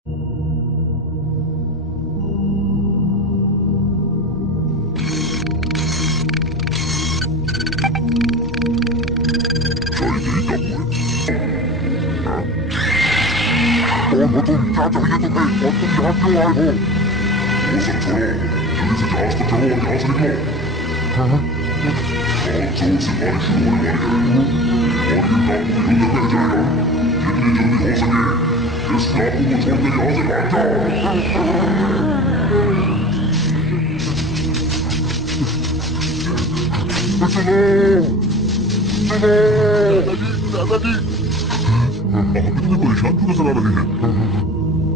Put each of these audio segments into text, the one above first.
कौन हो तुम? क्या चाहिए तुम्हें और तुम यहाँ क्यों आए हो? वो सब छोड़ो, जल्दी से जहाज पर चढ़ो और यहाँ से निकलो। बहुत जोर से बारिश शुरू होने वाली है और ये टापू भी अंदर बह जाएगा। जितनी जल्दी हो सके इस टापू को छोड़कर यहाँ से भाग जाओ। चलो चलो। दादाजी आप इतने परेशान क्यों नजर आ रहे हैं?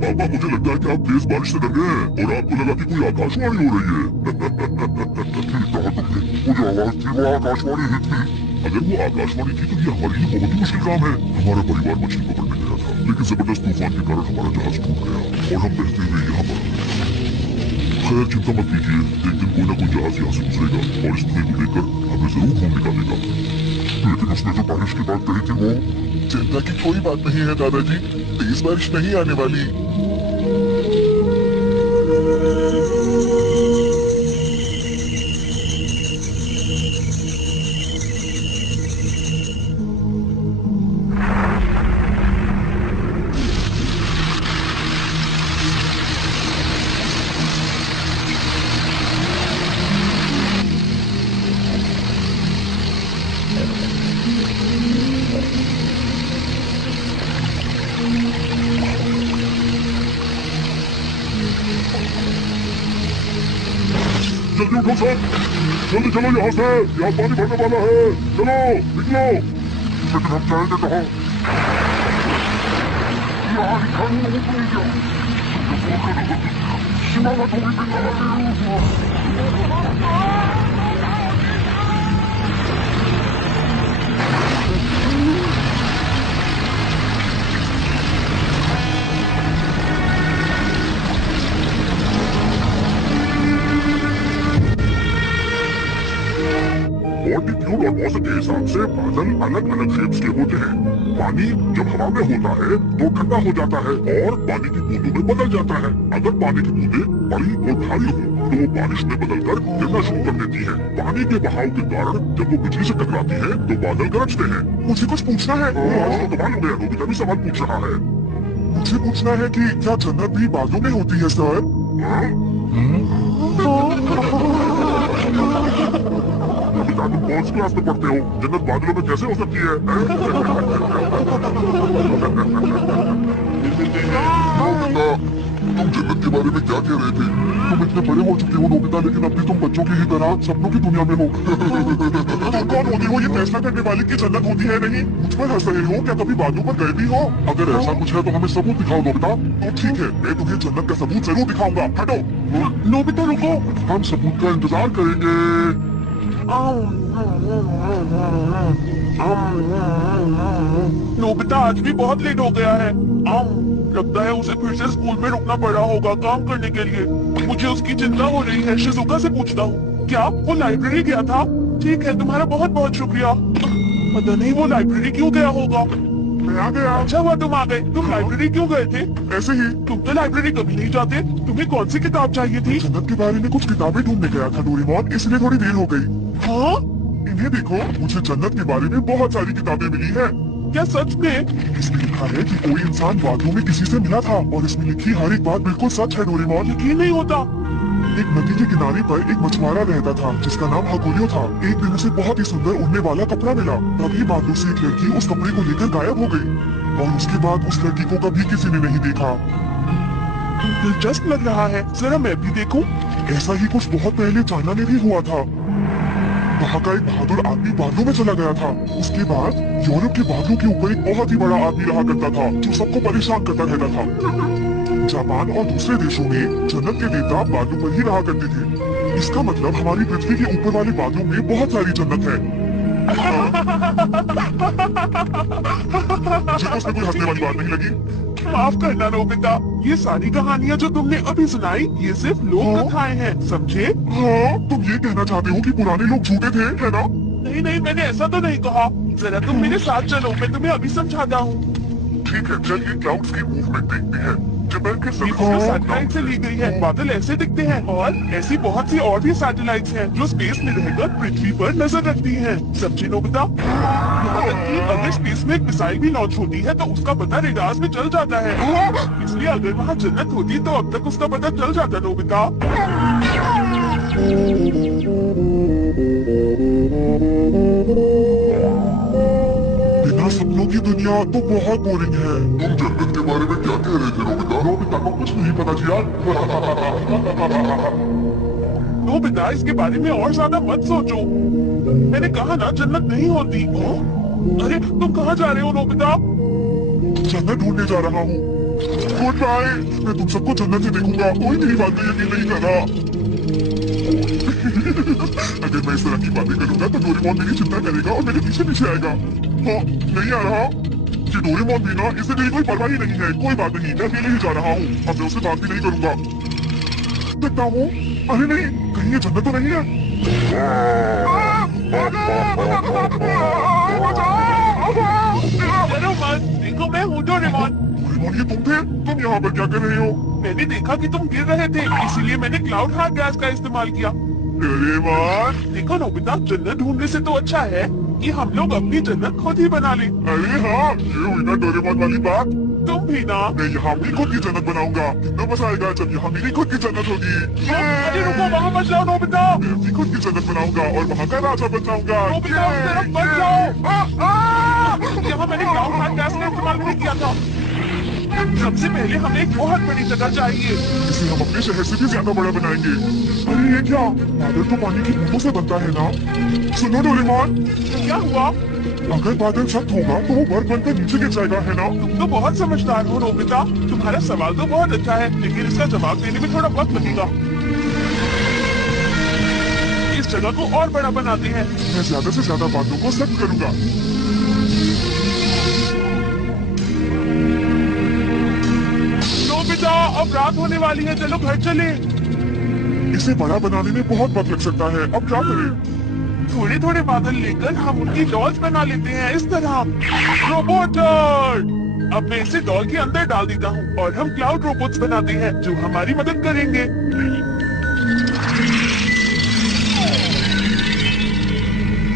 पापा मुझे लगता है कि आप तेज बारिश से डर गए हैं और आपको लगा कि कोई आकाशवाणी हो रही है। ठीक कहा तुमने, वो जो आवाज थी वो आकाशवाणी ही थी। अगर वो आकाशवाणी थी तो ये हमारे लिए बहुत ही मुश्किल काम है। हमारा परिवार मछली पकड़ने गया था लेकिन जबरदस्त तूफान के कारण हमारा जहाज टूट गया और हम बहते हुए यहाँ पर। खैर चिंता मत कीजिए, एक दिन कोई ना कोई जहाज यहाँ से गुजरेगा और इस दुनिया को लेकर हमें जरूर घूम निकालेगा। लेकिन उसने जो बारिश की बात कही थी वो। चिंता की कोई बात नहीं है दादाजी, तेज बारिश नहीं आने वाली। जल्दी उठो सब, जल्दी चलो यहाँ से, यहाँ पानी भरने वाला है। चलो निकलो। लेकिन हम जाएंगे कहाँ? यहाँ ही खड़ी हो गया। सीमा मत लॉन्गिट्यूड और मौसम के हिसाब से बादल अलग अलग शेप्स के होते हैं। पानी जब हवा में होता है तो ठंडा हो जाता है और पानी की बूंदों में बदल जाता है। अगर पानी की बूंदें बड़ी और भारी हो तो वो बारिश में बदलकर गिरना शुरू कर देती है। पानी के बहाव के कारण जब वो बिजली से टकराती है तो बादल गरजते हैं। मुझे कुछ पूछना है। आज तो कमाल हो गया, नोबिता भी सवाल पूछ रहा है। मुझे पूछना है कि क्या जन्नत भी बादलों में होती है सर? तुम कौन सी क्लास में पढ़ते हो? जन्नत बादलों में कैसे हो सकती है? तुम जन्नत के बारे में क्या कह रहे थे? तुम इतने बड़े हो चुके हो नोबिता, लेकिन अब भी तुम बच्चों की ही तरह सपनों की दुनिया में हो। तुम कौन होती हो ये फैसला करने वाली की जन्नत होती है नहीं? मुझ पर हंस रहे हो? क्या कभी बादलों पर गए भी हो? अगर ऐसा कुछ है तो हमें सबूत दिखाओ नोबिता। तो ठीक है, मैं तुम्हें जन्नत का सबूत जरूर दिखाऊंगा। हटो। नोबिता रुको, हम सबूत का इंतजार करेंगे। नोबिता आज भी बहुत लेट हो गया है। लगता है उसे फिर से स्कूल में रुकना पड़ा होगा काम करने के लिए। मुझे उसकी चिंता हो रही है। शिजुका से पूछता हूँ। क्या वो लाइब्रेरी गया था? ठीक है, तुम्हारा बहुत बहुत शुक्रिया। पता नहीं वो लाइब्रेरी क्यों गया होगा। मैं आ गया। अच्छा हुआ तुम आ गए। तुम लाइब्रेरी क्यों गए थे? ऐसे ही। तुम तो लाइब्रेरी कभी नहीं जाते। तुम्हें कौन सी किताब चाहिए थी? जन्नत के बारे में कुछ किताबें ढूंढने गया था डोरेमोन, इसलिए थोड़ी देर हो गई। हाँ? इन्हें देखो, मुझे जन्नत के बारे में बहुत सारी किताबें मिली है। क्या सच में? इसमें लिखा है कि कोई इंसान वादियों में किसी से मिला था और इसमें लिखी हर एक बात बिल्कुल सच है डोरेमोन। यकीन नहीं होता। एक नदी के किनारे पर एक मछुआरा रहता था जिसका नाम हकुलियो था। एक दिन उसे बहुत ही सुंदर उड़ने वाला कपड़ा मिला। तभी बादलों से एक लड़की उस कपड़े को लेकर गायब हो गई और उसके बाद उस लड़की को कभी किसी ने नहीं देखा। दिलचस्प लग रहा है, जरा मैं भी देखूं। ऐसा ही कुछ बहुत पहले चाइना में भी हुआ था। वहाँ का एक बहादुर आदमी बादलों में चला गया था। उसके बाद यूरोप के बादलों के ऊपर एक बहुत ही बड़ा आदमी रहा करता था जो सबको परेशान करता रहता था। जापान और दूसरे देशों में जन्नत के देवता बादलों पर ही रहा करते थे। इसका मतलब हमारी पृथ्वी के ऊपर वाले बादलों में बहुत सारी जन्नत है। मुझे तो उसमें कोई हंसने वाली बात नहीं लगी। माफ करना नोबिता, ये सारी कहानियाँ जो तुमने अभी सुनाई ये सिर्फ लोक कथाएं हैं, समझे? हाँ, तुम ये कहना चाहते हो कि पुराने लोग झूठे थे, है ना? नहीं नहीं, मैंने ऐसा तो नहीं कहा। जरा तुम मेरे साथ चलो, मैं तुम्हें अभी समझाता हूँ। ठीक है, चलिए क्लाउड्स की मूवमेंट देखते हैं। जुपिटर की फोटो सैटेलाइट से ली गई है। बादल ऐसे दिखते हैं और ऐसी बहुत सी और भी सैटेलाइट्स हैं जो स्पेस में रहकर पृथ्वी पर नजर रखती हैं। समझे नोबिता? यहाँ तक कि अगर स्पेस में एक मिसाइल भी लॉन्च होती है तो उसका पता रेडार्स में चल जाता है। इसलिए अगर वहाँ जन्नत होती तो अब तक उसका पता चल जाता नोबिता। बिना सपनों की दुनिया तो बहुत बोरिंग है। तुम जन्नत के बारे में क्या कह रहे थे नोबिता? नोबिता को कुछ नहीं पता जी यार। नोबिता इसके बारे में और ज्यादा मत सोचो। मैंने कहा ना जन्नत नहीं होती। अरे तुम कहाँ जा रहे हो नोबिता? जन्नत ढूंढने जा रहा हूँ। Goodbye. मैं तुम सबको जन्नत से देखूंगा। कोई मेरी बात में यकीन नहीं कर रहा। अगर मैं इस तरह की बातें करूंगा तो डोरेमोन मेरी चिंता करेगा और मेरे पीछे पीछे आएगा। हाँ, नहीं आ रहा। ये डोरेमोन भी ना, इससे मेरी कोई परवाह ही नहीं है। कोई बात नहीं, मैं अकेले ही जा रहा हूँ। अब मैं उससे बात भी नहीं करूंगा। देखता हूँ। अरे नहीं, कहीं ये जन्नत तो नहीं है। देखो मैं हूँ डोरेमोन। डोरेमोन ये तुम थे? तुम यहाँ पर क्या कर रहे हो? मैंने देखा कि तुम गिर रहे थे, इसीलिए मैंने क्लाउड हार्ट गैस का इस्तेमाल किया। डोरेमोन, देखो नोबिता, जन्नत ढूंढने से तो अच्छा है कि हम लोग अपनी जन्नत खुद ही बना लें। अरे हाँ, ये हुई ना डोरेमोन वाली बात। तुम भी ना। मैं यहाँ अपनी खुद की जन्नत बनाऊंगा। कितना मजा आएगा जब यहाँ मेरी खुद की जन्नत होगी। अरे रुको, वहाँ मत जाओ नोबिता। मैं अपनी खुद की जन्नत बनाऊंगा और वहाँ का राजा बन जाऊंगा। नोबिता उस तरफ मत जाओ। यहाँ मैंने क्लाउड हार्ट गैस का इस्तेमाल नहीं किया था। सबसे पहले हमें एक बहुत बड़ी जगह चाहिए। इसे हम अपने शहर से भी ज्यादा बड़ा बनाएंगे। अरे ये क्या? बादल तो पानी की बूंदों से बनता है ना? सुनो डोरेमोन, क्या हुआ? अगर बादल सख्त होगा तो वो बर्फ बनकर नीचे गिर जाएगा, है ना? तुम तो बहुत समझदार हो नोबिता। तुम्हारा सवाल तो बहुत अच्छा है, लेकिन इसका जवाब देने में थोड़ा वक्त लगेगा। इस जगह को और बड़ा बनाते हैं। मैं ज्यादा से ज्यादा बादलों को सख्त करूंगा। नोबिता, अब रात होने वाली है, चलो घर चले। इसे बड़ा बनाने में बहुत वक्त लग सकता है। अब क्या करें? थोड़े थोड़े बादल लेकर हम उनकी डॉल्स बना लेते हैं, इस तरह। रोबोटर, अब मैं इसे डॉल के अंदर डाल देता हूँ और हम क्लाउड रोबोट्स बनाते हैं जो हमारी मदद करेंगे।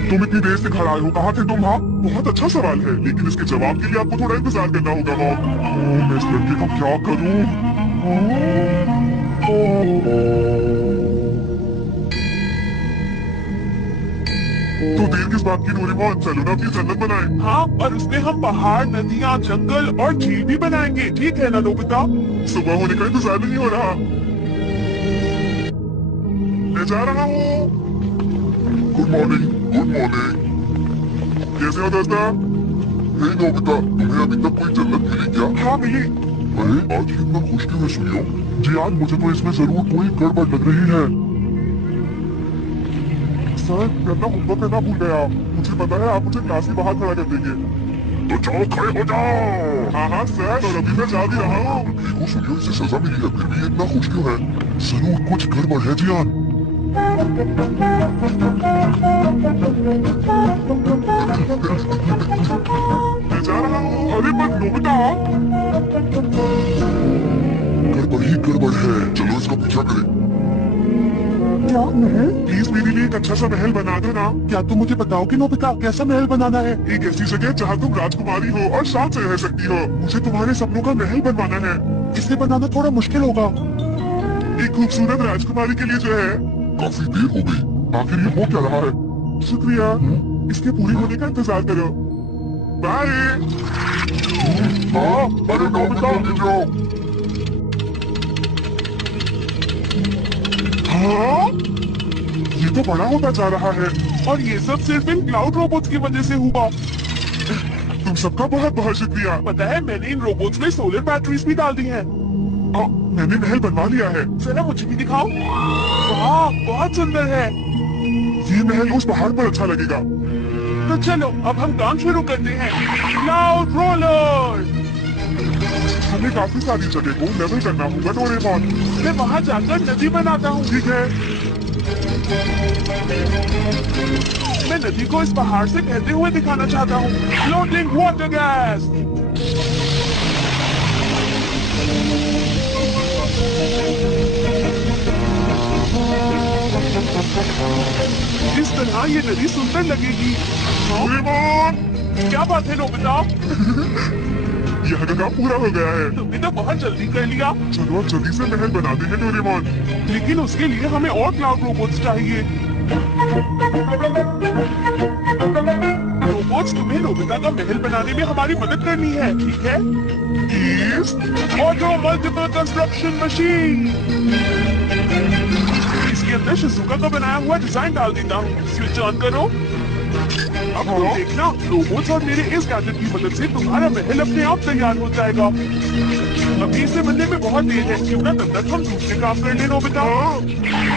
तुम इतनी देर से खड़ा हो, कहाँ थे तुम? हाँ, बहुत अच्छा सवाल है, लेकिन इसके जवाब के लिए आपको थोड़ा इंतजार करना होगा। मैं इस लड़के को क्या करूँ? तो देर किस बात की डोरेमोन? चलो ना अपनी जन्नत बनाएं। हाँ, और उसमें हम पहाड़, नदियाँ, जंगल और झील भी बनाएंगे। ठीक है ना नोबिता? सुबह होने का इंतजार नहीं हो रहा। मैं जा रहा हूँ। Good morning. Good morning. कैसे हो दोस्तों? हे नोबिता, तुम्हें अभी तक कोई जन्नत मिली क्या? हाँ मिली। अरे आज कितना खुश क्यों है सुनियो? जी यार, मुझे तो इसमें जरूर कोई गड़बड़ लग रही है। सर, मैं अपना होमवर्क करना भूल गया। मुझे पता है आप मुझे क्लास के बाहर खड़ा कर देंगे। तो जाओ, खड़े हो जाओ। हाँ हाँ सर, और अभी मैं जा भी रहा हूँ। देखो सुनियो, इसे सजा मिली है, फिर भी इतना खुश क्यों है? जरूर कुछ गड़बड़ है जियान। मैं जा रहा हूँ। अरे पर नोबिता, गड़बड़ ही गड़बड़ है। चलो इसका पीछा करें। महल, प्लीज मेरे लिए एक अच्छा सा महल बना दो ना। क्या तुम मुझे बताओगे नोबिता, कैसा महल बनाना है? एक ऐसी जगह जहाँ तुम राजकुमारी हो और शान से रह सकती हो। मुझे तुम्हारे सपनों का महल बनवाना है। इसे बनाना थोड़ा मुश्किल होगा। एक खूबसूरत राजकुमारी के लिए जो है। काफी देर हो गई, आखिर ये हो क्या रहा है? शुक्रिया। इसके पूरी होने का इंतजार करो। बाय। हाँ, अरे नोबिता, जाओ। हाँ? ये तो बड़ा होता जा रहा है और ये सब सिर्फ इन क्लाउड रोबोट्स की वजह से हुआ। तुम सबका बहुत बहुत शुक्रिया। पता है, मैंने इन रोबोट्स में सोलर बैटरीज भी डाल दी हैं। मैंने महल बनवा लिया है। जरा मुझे भी दिखाओ। वाह, बहुत सुंदर है। ये महल उस पहाड़ पर अच्छा लगेगा। तो चलो अब हम काम शुरू करते हैं। Cloud roller. हमें काफी सारी जगह को लेवल करना होगा डोरेमोन। मैं वहाँ जाकर नदी बनाता हूँ। ठीक है। मैं नदी को इस पहाड़ से बहते हुए दिखाना चाहता हूँ। Floating water gas. हाँ ये नदी सुंदर लगेगी। डोरेमोन, क्या बात है नोबिता? यहाँ का काम पूरा हो गया है। तुमने तो बहुत जल्दी कर लिया। चलो अब जल्दी से महल बनाते हैं डोरेमोन। लेकिन उसके लिए हमें और क्लाउड रोबोट्स चाहिए। रोबोट्स तुम्हें नोबिता का महल बनाने में हमारी मदद करनी है, ठीक है? Auto multiple construction machine. इसके अंदर शिजुका का बनाया हुआ डिजाइन डाल देता हूँ। स्विच ऑन करो। अब तुम देखना, रोबोट्स और मेरे इस गैजेट की मदद से तुम्हारा महल अपने आप तैयार हो जाएगा। अभी इसे बनने में बहुत देर है, क्यों ना तब तक हम दूसरे काम कर ले नोबिता।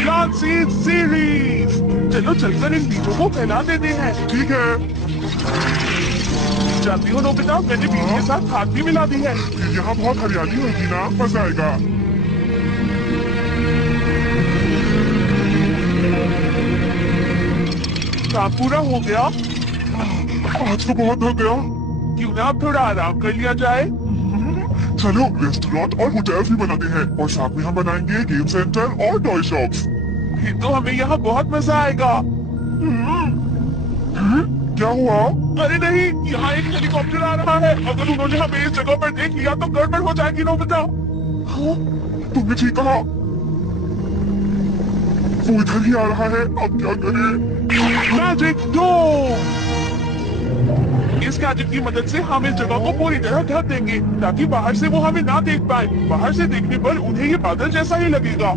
प्लांट सीड सीरीज, चलो चलकर इन बीजों को फैला देते हैं। ठीक है। जानती हो नोबिता, मैंने बीज के साथ खाद भी मिला दी है। यहाँ बहुत हरियाली होगी ना, मजा आएगा। काम पूरा हो गया। आज तो बहुत हो गया। क्यों ना अब थोड़ा आराम कर लिया जाए। चलो रेस्टोरेंट और होटल भी बनाते हैं और साथ में हम बनाएंगे गेम सेंटर और टॉय शॉप्स। फिर तो हमें यहाँ बहुत मजा आएगा। क्या हुआ? अरे नहीं, यहाँ एक हेलीकॉप्टर आ रहा है। अगर उन्होंने हमें इस जगह पर देख लिया तो गड़बड़ हो जाएगी नोबिता। हाँ, तुमने ठीक कहा। वो इधर ही आ रहा है, अब क्या करें? मैजिक डोम। इस गैजेट की मदद से हम इस जगह को पूरी तरह ढक देंगे ताकि बाहर से वो हमें ना देख पाए। बाहर से देखने पर उन्हें ये बादल जैसा ही लगेगा।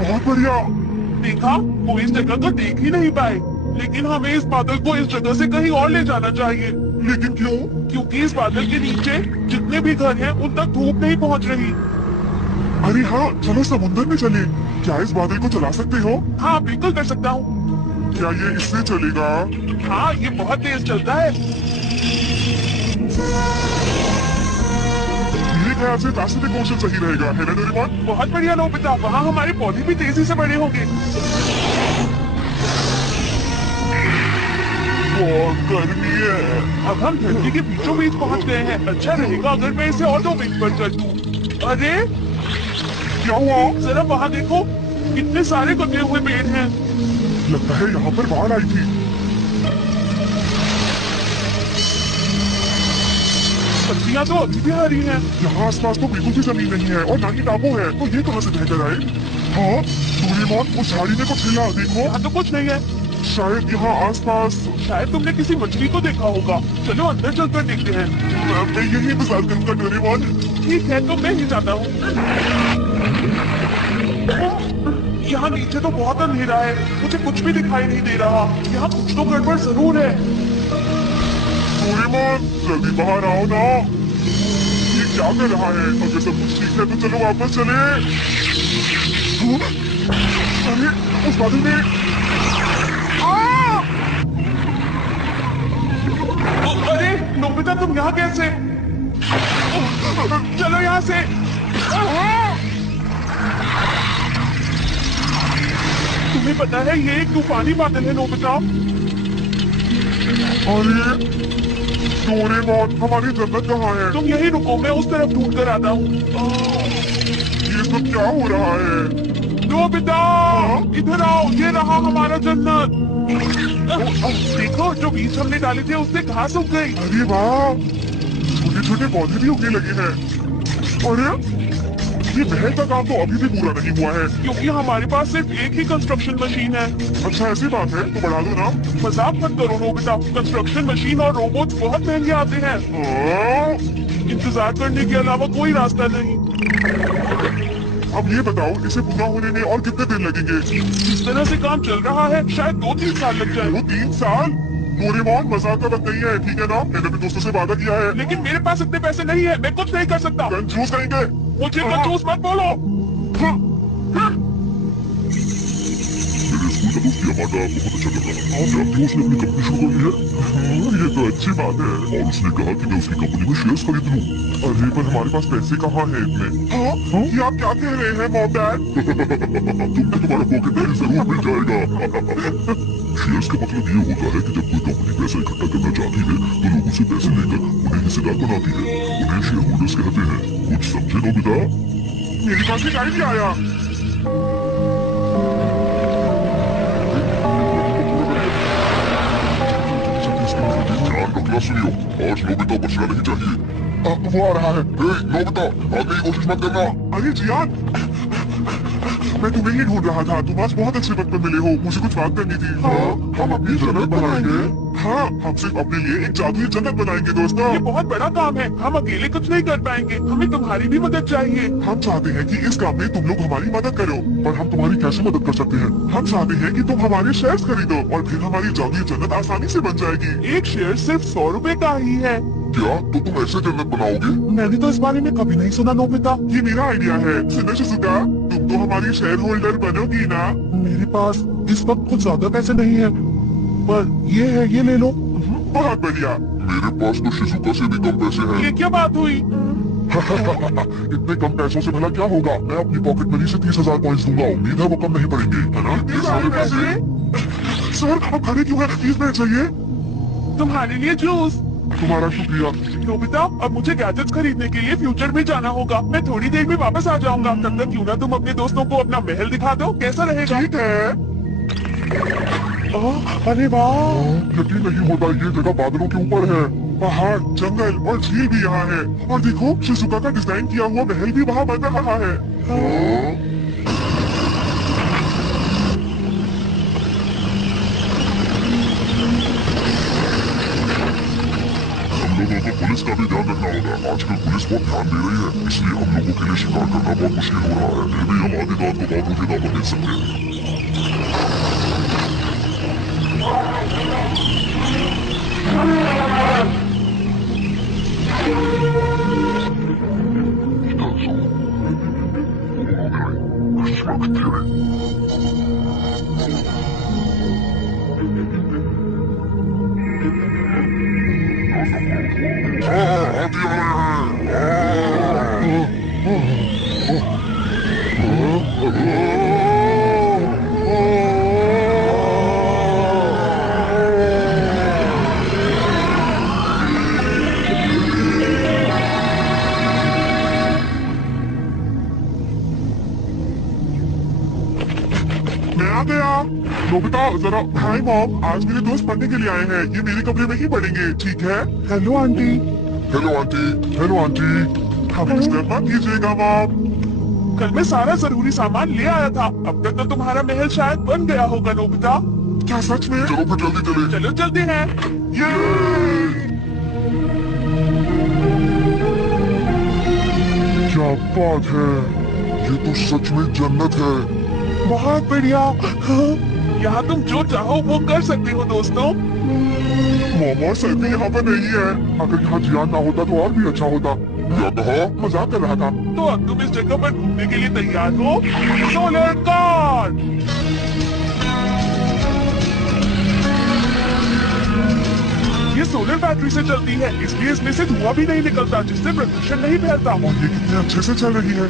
बहुत बढ़िया। देखा, वो इस जगह को देख ही नहीं पाए। लेकिन हमें इस बादल को इस जगह से कहीं और ले जाना चाहिए। लेकिन क्यों? क्योंकि इस बादल के नीचे जितने भी घर हैं उन तक धूप नहीं पहुंच रही। अरे हाँ, चलो समुद्र में चले। क्या इस बादल को चला सकते हो? हाँ बिल्कुल कर सकता हूँ। क्या ये इससे चलेगा? हाँ ये बहुत तेज चलता है। मेरे ख्याल से पैसिफिक ओशन सही रहेगा, है ना डोरेमोन? बहुत बढ़िया नोबिता, वहाँ हमारे पौधे भी तेजी से बड़े होंगे। बहुत गर्मी है। अब हम धरती के बीचों बीच पहुँच गए हैं। अच्छा रहेगा अगर मैं इसे ऑटो विंग पर कर दूं। अरे क्या हुआ? जरा वहाँ देखो, कितने सारे कटे हुए पेड़ हैं। लगता है यहाँ पर बाढ़ आई थी। पत्तियाँ तो अभी भी हरी हैं। यहाँ आसपास तो बिल्कुल भी जमीन नहीं है और ना ही टापू है, तो ये कहाँ से बहकर आए? हाँ डोरेमोन, उस झाड़ी में कुछ हिला, देखो। यहाँ तो कुछ नहीं है। शायद यहाँ आसपास। शायद तुमने किसी मछली को देखा होगा। चलो अंदर चलकर देखते हैं। मैं यही इंतजार करूंगा डोरेमोन। ठीक है तो मैं ही जाता हूँ। यहाँ नीचे तो बहुत अंधेरा है, मुझे कुछ भी दिखाई नहीं दे रहा। यहाँ कुछ तो गड़बड़ जरूर है। डोरेमोन जल्दी बाहर आओ ना। ये क्या कर रहा है? अगर सब कुछ ठीक है तो चलो वापस चले। अरे उस बादल में। अरे नोबिता, तुम यहाँ कैसे? चलो यहाँ से। तुम्हें पता है ये एक तूफानी बादल है नोबिता। अरे डोरेमोन, हमारी जन्नत कहाँ है? तुम यही रुको, मैं उस तरफ ढूंढ कर आता हूँ। ये सब क्या हो रहा है? नोबिता इधर आओ, ये रहा हमारा जन्नत। देखो, जो बीज हमने डाले थे उससे घास उग गई। अरे वाह, छोटे छोटे पौधे भी उगने लगे हैं। अरे ये महल का काम तो अभी भी पूरा नहीं हुआ है। क्योंकि हमारे पास सिर्फ एक ही कंस्ट्रक्शन मशीन है। अच्छा ऐसी बात है, तो बढ़ा दो ना। मजाक मत करो नोबिता, कंस्ट्रक्शन मशीन और रोबोट्स बहुत महंगे आते हैं। इंतजार करने के अलावा कोई रास्ता नहीं। अब ये बताओ, इसे पूरा होने में और कितने दिन लगेंगे? जिस तरह से काम चल रहा है शायद 2-3 साल लग जाए। 2-3 साल? डोरेमोन मजाक का बात नहीं है, ठीक है ना? मैंने अपने दोस्तों से वादा किया है। लेकिन मेरे पास इतने पैसे नहीं है, मैं कुछ नहीं कर सकता। कंजूस कहेंगे। मुझे कंजूस मत बोलो। मेरे स्कूल का दोस्त अमांडा बहुत अच्छा कर रहा है। आप जानती हो उसने अपनी कंपनी शुरू कर दी है। ये तो अच्छी बात है। और उसने कहा कि मैं उसकी कंपनी में शेयर्स खरीद लूं। अरे पर हमारे पास पैसे कहाँ हैं इतने? हाँ? ये आप क्या कह रहे हैं मॉम डैड? तुमको तुम्हारा पॉकेट मनी जरूर मिल जाएगा। शेयर्स का मतलब ये होता है कि जब कोई कंपनी पैसा इकट्ठा करना चाहती है तो लोगों से पैसे लेकर उन्हें हिस्सेदार बनाती है। उन्हें शेयर होल्डर्स कहते हैं। कुछ समझे नोबिता? मेरे पास एक आइडिया आया। ध्यान रखना सुनियो, आज नोबिता बचना नहीं चाहिए। वो आ रहा है। नोबिता, भागने की कोशिश मत करना। अरे जियान, मैं तुम्हें ही ढूंढ रहा था। तुम आज बहुत अच्छे वक्त पर मिले हो। मुझे कुछ बात करनी थी। हाँ, हम अपनी जन्नत बनाएंगे। हाँ, हम सिर्फ अपने लिए एक जादुई जन्नत बनाएंगे दोस्तों। ये बहुत बड़ा काम है। हम अकेले कुछ नहीं कर पाएंगे। हमें तुम्हारी भी मदद चाहिए। हम चाहते हैं कि इस काम में तुम लोग हमारी मदद करो। पर हम तुम्हारी कैसे मदद कर सकते हैं? हम चाहते हैं कि तुम हमारे शेयर्स खरीदो और फिर हमारी जादुई जन्नत आसानी से बन जाएगी। एक शेयर सिर्फ 100 रुपए का ही है। क्या? तो तुम ऐसे जन्नत बनाओगे? मैंने तो इस बारे में कभी नहीं सुना नोबिता। ये मेरा आइडिया है। सुनो शिजुका, तुम तो हमारी शेयर होल्डर बनोगी ना? मेरे पास इस वक्त कुछ ज्यादा पैसे नहीं है, पर ये है, ये ले लो। बहुत बढ़िया। मेरे पास तो शिजुका से भी कम पैसे हैं। ये क्या बात हुई? इतने कम पैसों से भला क्या होगा? मैं अपनी पॉकेट मनी से 30,000 कॉइन्स दूंगा। उम्मीद है वो कम नहीं पड़ेंगे, है ना? इतने सारे पैसे? सर, आप खड़े क्यों हैं? प्लीज बैठ जाइए। तुम्हारे लिए जूस। तुम्हारा शुक्रिया। नोबिता, अब मुझे गैजेट्स खरीदने के लिए फ्यूचर में जाना होगा। मैं थोड़ी देर में वापस आ जाऊंगा। तब तक क्यों ना तुम अपने दोस्तों को अपना महल दिखा दो। कैसा रहेगा? ठीक है। अरे वाह, यकीन नहीं होता, ये जगह बादलों के ऊपर है। पहाड़, जंगल और झील भी यहाँ है। और देखो, शिजुका का डिजाइन किया हुआ महल भी वहाँ बन रहा है। हम लोगों को पुलिस का भी ध्यान रखना होगा। आजकल पुलिस बहुत ध्यान दे रही है, इसलिए हम लोगों के लिए शिकार करना बहुत मुश्किल हो रहा है। फिर भी हम आधी रात को बाबू के दामन दे सकते हैं। मैं आ गया। नोबिता, जरा। हाय मॉम, आज मेरे दोस्त पढ़ने के लिए आए हैं। ये मेरे कमरे में ही पढ़ेंगे, ठीक है? Hello aunty. Hello aunty. Hello aunty. हमें डिस्टर्ब मत कीजिएगा मॉम। कल मैं सारा जरूरी सामान ले आया था। अब तक तो तुम्हारा महल शायद बन गया होगा नोबिता। क्या सच में? चलो फिर जल्दी चले। चलो चलते हैं। ये क्या बात है, ये तो सच में जन्नत है। बहुत बढ़िया। यहाँ तुम जो चाहो वो कर सकते हो दोस्तों। मॉम और सर भी यहाँ पर नहीं है। अगर यहाँ जियान ना होता तो और भी अच्छा होता। क्या कहा? मजाक कर रहा था। तो अब तुम इस जगह पर घूमने के लिए तैयार हो? Solar car. ये सोलर बैटरी से चलती है, इसलिए इसमें से धुआं भी नहीं निकलता, जिससे प्रदूषण नहीं फैलता। और ये कितने अच्छे से चल रही है।